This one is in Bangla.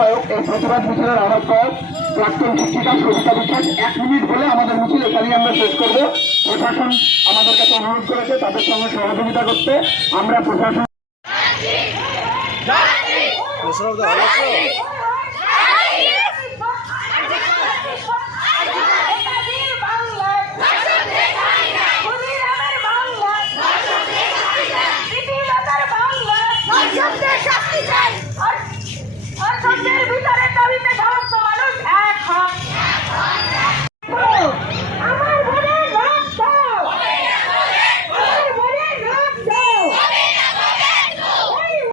আহ্বায়ক এই প্রতিবাদ মিছিলের আহ্বায়ক প্রাক্তন শিক্ষিকা সবিতা বিশ্বাস। এক মিনিট বলে আমাদের মিছিল এখানেই আমরা শেষ করব। প্রশাসন আমাদের কাছে অনুরোধ করেছে তাদের সঙ্গে সহযোগিতা করতে। আমরা প্রশাসন